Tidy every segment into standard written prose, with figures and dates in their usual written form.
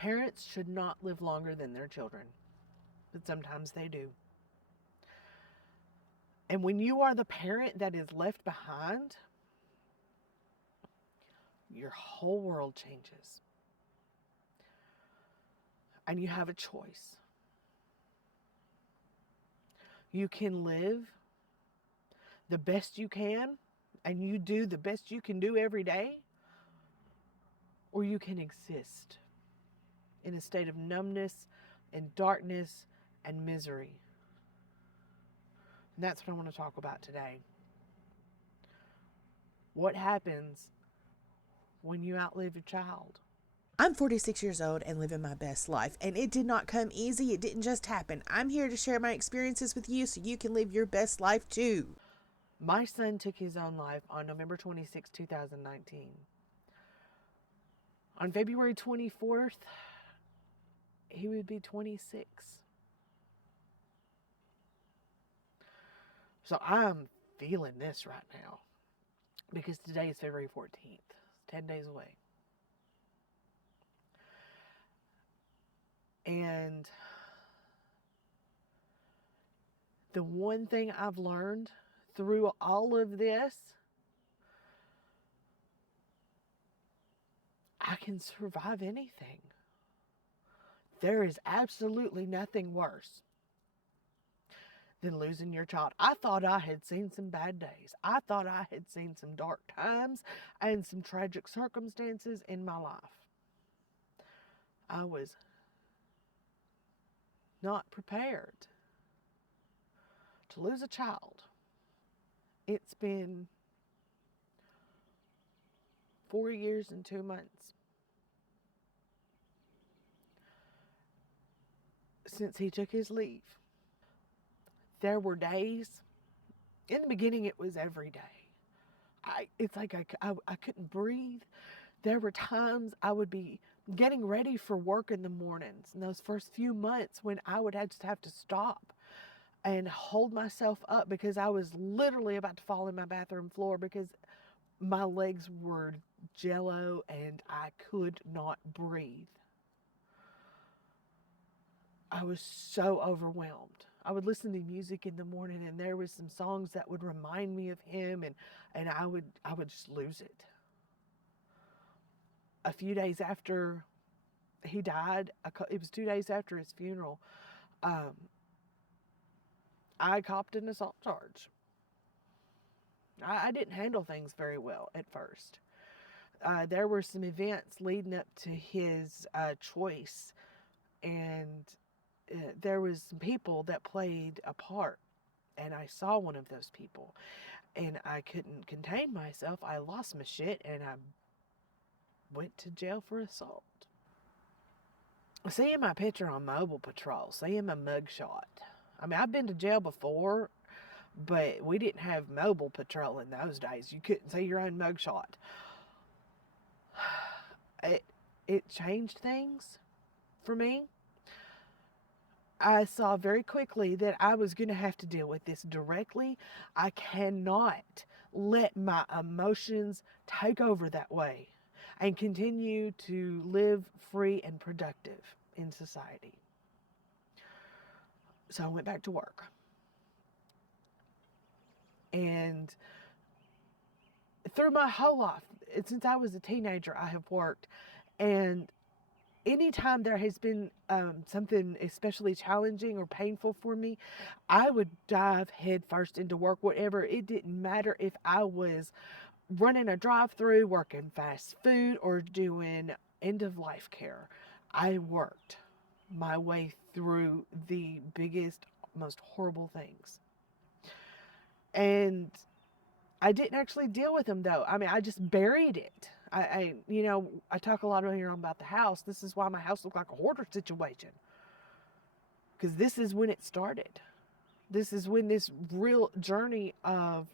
Parents should not live longer than their children, but sometimes they do. And when you are the parent that is left behind, your whole world changes. And you have a choice. You can live the best you can, and you do the best you can do every day, or you can exist in a state of numbness and darkness and misery. And that's what I want to talk about today. What happens when you outlive your child? I'm 46 years old and living my best life, and it did not come easy. It didn't just happen. I'm here to share my experiences with you so you can live your best life too. My son took his own life on November 26, 2019. On February 24th, he would be 26. So I'm feeling this right now because today is February 14th. It's 10 days away. And the one thing I've learned through all of this, I can survive anything. There is absolutely nothing worse than losing your child. I thought I had seen some bad days. I thought I had seen some dark times and some tragic circumstances in my life. I was not prepared to lose a child. It's been 4 years and 2 months since he took his leave. There were days, in the beginning it was every day. It's like I couldn't breathe. There were times I would be getting ready for work in the mornings, in those first few months, when I would just have to stop and hold myself up because I was literally about to fall in my bathroom floor because my legs were jello and I could not breathe. I was so overwhelmed. I would listen to music in the morning and there was some songs that would remind me of him, and I would just lose it. A few days after he died, it was 2 days after his funeral, I copped an assault charge. I didn't handle things very well at first. There were some events leading up to his choice, and there was some people that played a part, and I saw one of those people, and I couldn't contain myself. I lost my shit, and I went to jail for assault. Seeing my picture on Mobile Patrol, seeing my mugshot. I mean, I've been to jail before, but we didn't have Mobile Patrol in those days. You couldn't see your own mugshot. It changed things for me. I saw very quickly that I was going to have to deal with this directly. I cannot let my emotions take over that way and continue to live free and productive in society. So I went back to work. And through my whole life, since I was a teenager, I have worked. And anytime there has been something especially challenging or painful for me, I would dive headfirst into work, whatever. It didn't matter if I was running a drive-through, working fast food, or doing end-of-life care. I worked my way through the biggest, most horrible things. And I didn't actually deal with them, though. I mean, I just buried it. I talk a lot here about the house. This is why my house looked like a hoarder situation. Because this is when it started. This is when this real journey of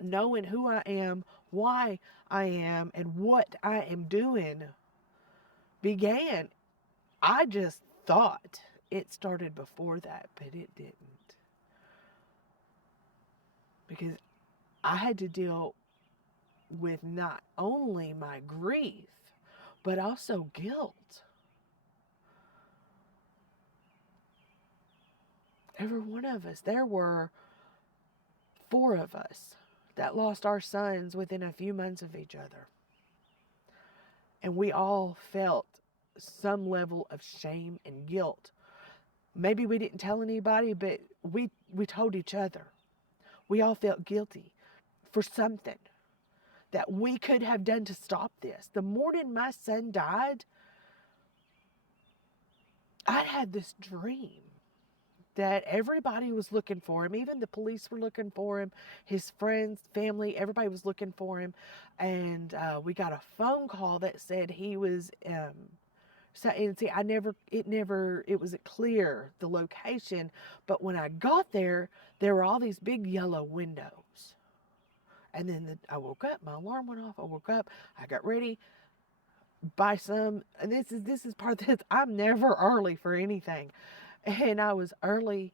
knowing who I am, why I am, and what I am doing began. I just thought it started before that, but it didn't. Because I had to deal with not only my grief, but also guilt. Every one of us. There were 4 of us that lost our sons within a few months of each other. And we all felt some level of shame and guilt. Maybe we didn't tell anybody, but we told each other. We all felt guilty for something that we could have done to stop this. The morning my son died, I had this dream that everybody was looking for him. Even the police were looking for him. His friends, family, everybody was looking for him. And we got a phone call that said he was. So, and see, it wasn't clear the location. But when I got there, there were all these big yellow windows. And then I woke up. My alarm went off. I woke up. I got ready. And this is part of this. I'm never early for anything. And I was early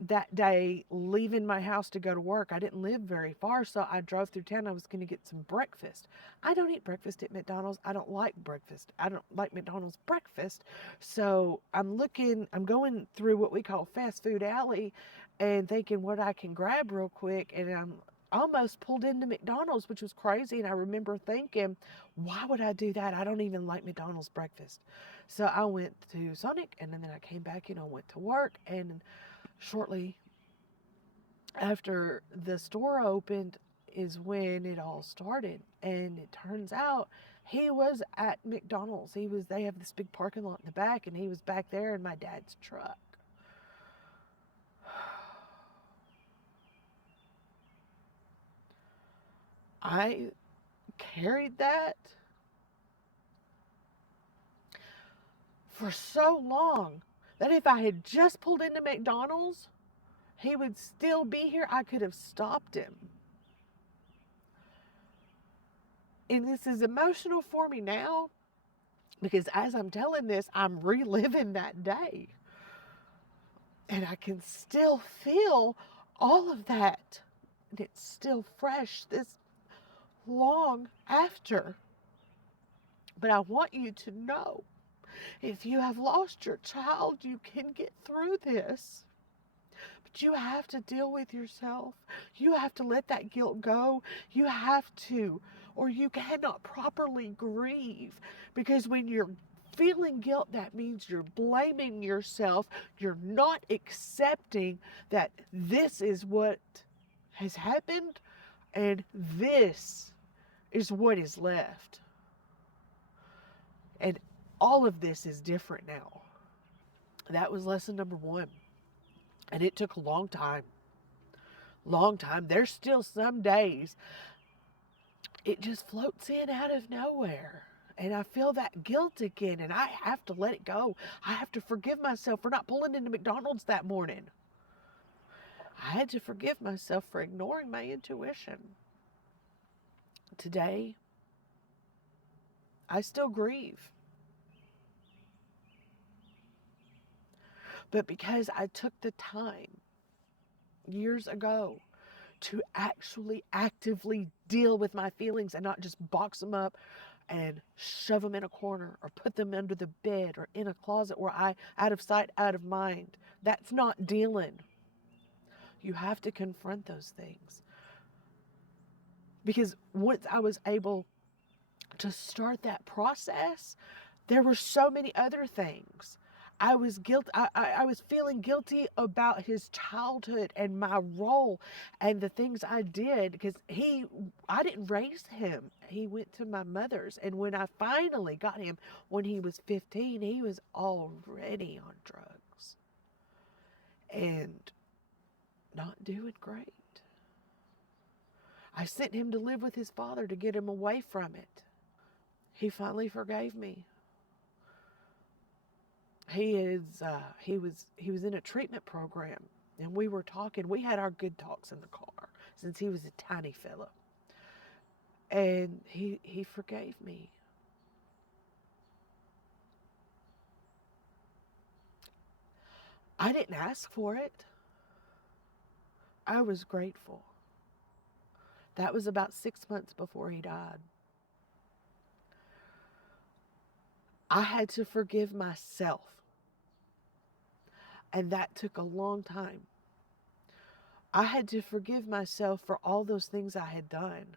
that day leaving my house to go to work. I didn't live very far, so I drove through town. I was going to get some breakfast. I don't eat breakfast at McDonald's. I don't like breakfast. I don't like McDonald's breakfast. So I'm going through what we call fast food alley and thinking what I can grab real quick. And I'm almost pulled into McDonald's, which was crazy. And I remember thinking, why would I do that? I don't even like McDonald's breakfast. So I went to Sonic, and then I came back, went to work. And shortly after the store opened is when it all started. And it turns out he was at McDonald's. They have this big parking lot in the back, and he was back there in my dad's truck. I carried that for so long that if I had just pulled into McDonald's, he would still be here. I could have stopped him. And this is emotional for me now because as I'm telling this, I'm reliving that day. And I can still feel all of that. And it's still fresh this long after. But I want you to know, if you have lost your child, you can get through this. But you have to deal with yourself. You have to let that guilt go. You have to, or you cannot properly grieve. Because when you're feeling guilt, that means you're blaming yourself. You're not accepting that this is what has happened and this is what is left. And all of this is different now. That was lesson number 1. And it took a long time. Long time. There's still some days it just floats in out of nowhere. And I feel that guilt again, and I have to let it go. I have to forgive myself for not pulling into McDonald's that morning. I had to forgive myself for ignoring my intuition. Today, I still grieve. But because I took the time years ago to actually actively deal with my feelings and not just box them up and shove them in a corner or put them under the bed or in a closet where out of sight, out of mind. That's not dealing. You have to confront those things. Because once I was able to start that process, there were so many other things. I was feeling guilty about his childhood and my role and the things I did because I didn't raise him. He went to my mother's. And when I finally got him when he was 15, he was already on drugs and not doing great. I sent him to live with his father to get him away from it. He finally forgave me. He was in a treatment program, and we were talking. We had our good talks in the car since he was a tiny fellow, and he forgave me. I didn't ask for it. I was grateful. That was about 6 months before he died. I had to forgive myself. And that took a long time. I had to forgive myself for all those things I had done.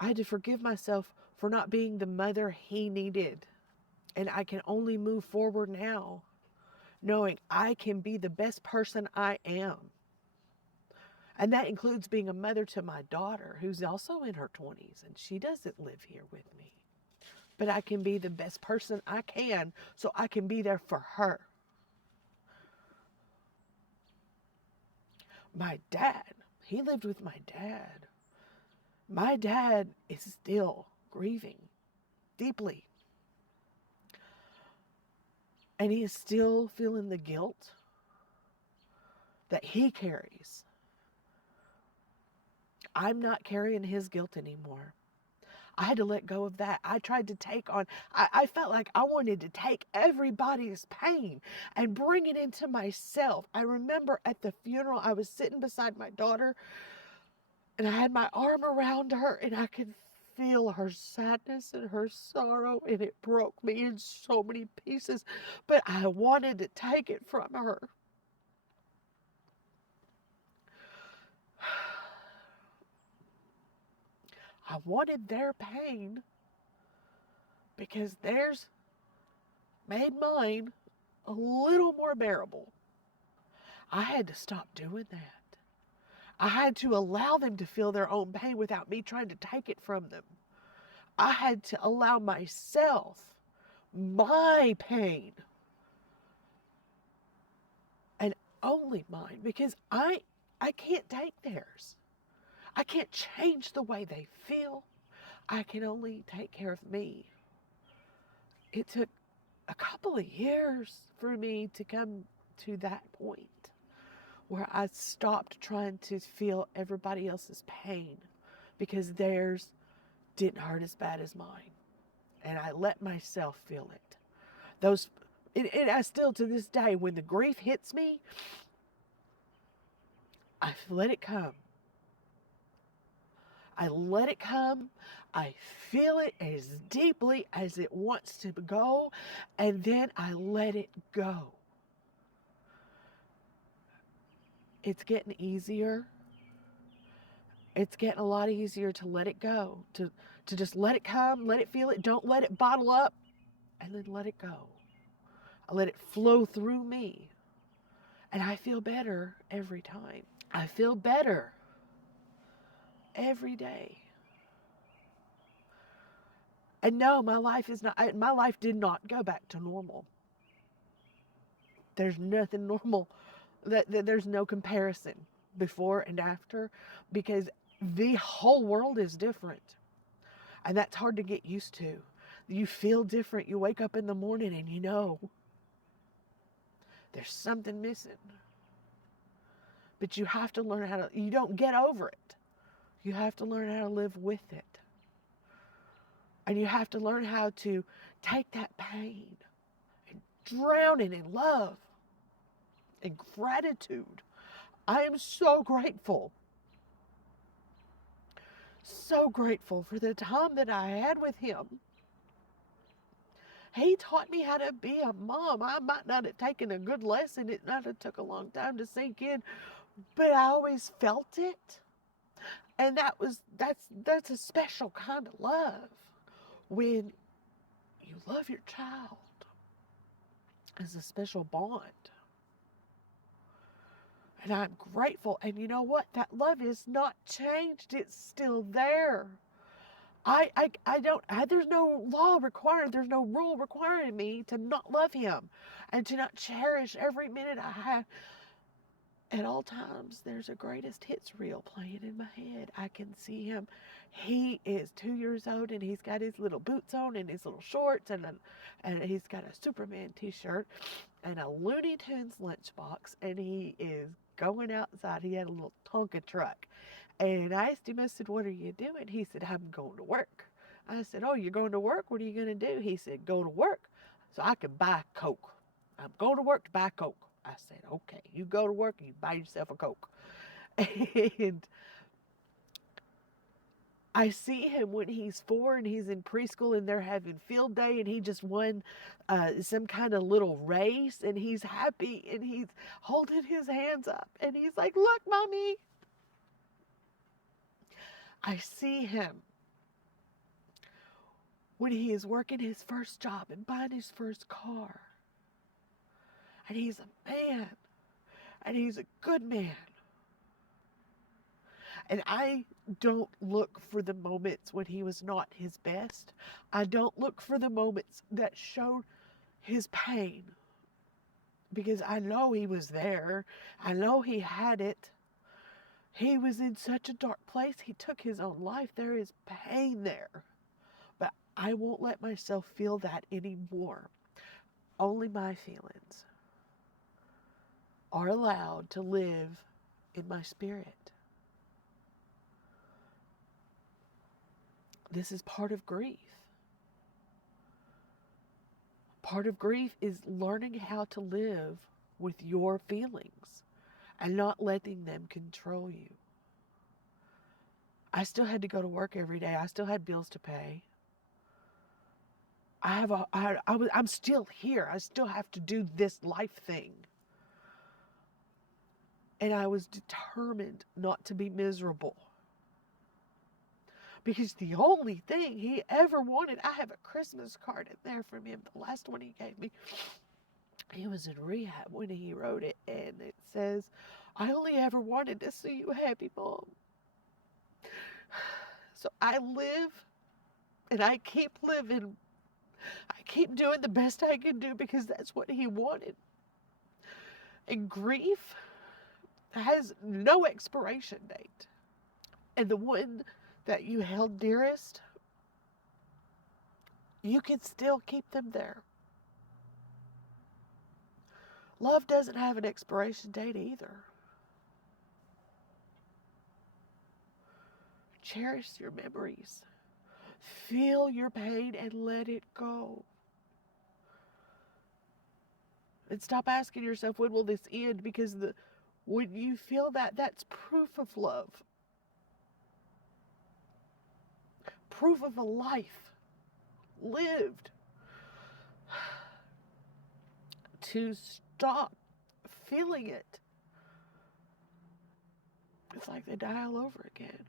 I had to forgive myself for not being the mother he needed. And I can only move forward now, knowing I can be the best person I am. And that includes being a mother to my daughter, who's also in her 20s, and she doesn't live here with me. But I can be the best person I can so I can be there for her. My dad, he lived with my dad. My dad is still grieving deeply. And he is still feeling the guilt that he carries. I'm not carrying his guilt anymore. I had to let go of that. I tried to take on, I felt like I wanted to take everybody's pain and bring it into myself. I remember at the funeral, I was sitting beside my daughter and I had my arm around her and I could feel her sadness and her sorrow, and it broke me in so many pieces, but I wanted to take it from her. I wanted their pain because theirs made mine a little more bearable. I had to stop doing that. I had to allow them to feel their own pain without me trying to take it from them. I had to allow myself my pain, and only mine, because I can't take theirs. I can't change the way they feel. I can only take care of me. It took a couple of years for me to come to that point where I stopped trying to feel everybody else's pain because theirs didn't hurt as bad as mine. And I let myself feel it. And I still, to this day, when the grief hits me, I let it come. I let it come. I feel it as deeply as it wants to go, and then I let it go. It's getting easier. It's getting a lot easier to let it go, to just let it come, let it feel it. Don't let it bottle up, and then let it go. I let it flow through me, and I feel better every time. I feel better every day. And no, my life did not go back to normal. There's nothing normal. There's no comparison before and after, because the whole world is different. And that's hard to get used to. You feel different. You wake up in the morning and you know there's something missing. But you have to learn you don't get over it. You have to learn how to live with it. And you have to learn how to take that pain and drown it in love and gratitude. I am so grateful. So grateful for the time that I had with him. He taught me how to be a mom. I might not have taken a good lesson. It might have took a long time to sink in, but I always felt it. And that's a special kind of love. When you love your child, it's a special bond. And I'm grateful. And you know what? That love is not changed. It's still there. There's no law requiring, there's no rule requiring me to not love him and to not cherish every minute I have. At all times, there's a greatest hits reel playing in my head. I can see him. He is 2 years old and he's got his little boots on and his little shorts and he's got a Superman t-shirt and a Looney Tunes lunchbox, and he is going outside. He had a little Tonka truck. And I asked him, I said, "What are you doing?" He said, "I'm going to work." I said, "Oh, you're going to work? What are you going to do?" He said, "Go to work so I can buy Coke. I'm going to work to buy Coke." I said, "Okay, you go to work and you buy yourself a Coke." And I see him when he's 4 and he's in preschool and they're having field day and he just won some kind of little race and he's happy and he's holding his hands up and he's like, "Look, mommy." I see him when he is working his first job and buying his first car. And he's a man. And he's a good man. And I don't look for the moments when he was not his best. I don't look for the moments that showed his pain. Because I know he was there. I know he had it. He was in such a dark place. He took his own life. There is pain there. But I won't let myself feel that anymore. Only my feelings are allowed to live in my spirit. This is part of grief. Part of grief is learning how to live with your feelings and not letting them control you. I still had to go to work every day. I still had bills to pay. I'm still here. I still have to do this life thing. And I was determined not to be miserable. Because the only thing he ever wanted, I have a Christmas card in there from him, the last one he gave me. He was in rehab when he wrote it, and it says, "I only ever wanted to see you happy, Mom." So I live, and I keep living. I keep doing the best I can do because that's what he wanted. And grief has no expiration date. And the one that you held dearest, you can still keep them there. Love doesn't have an expiration date either. Cherish your memories. Feel your pain and let it go. And stop asking yourself, when will this end? Because when you feel that, that's proof of love. Proof of a life lived. To stop feeling it, it's like they die all over again.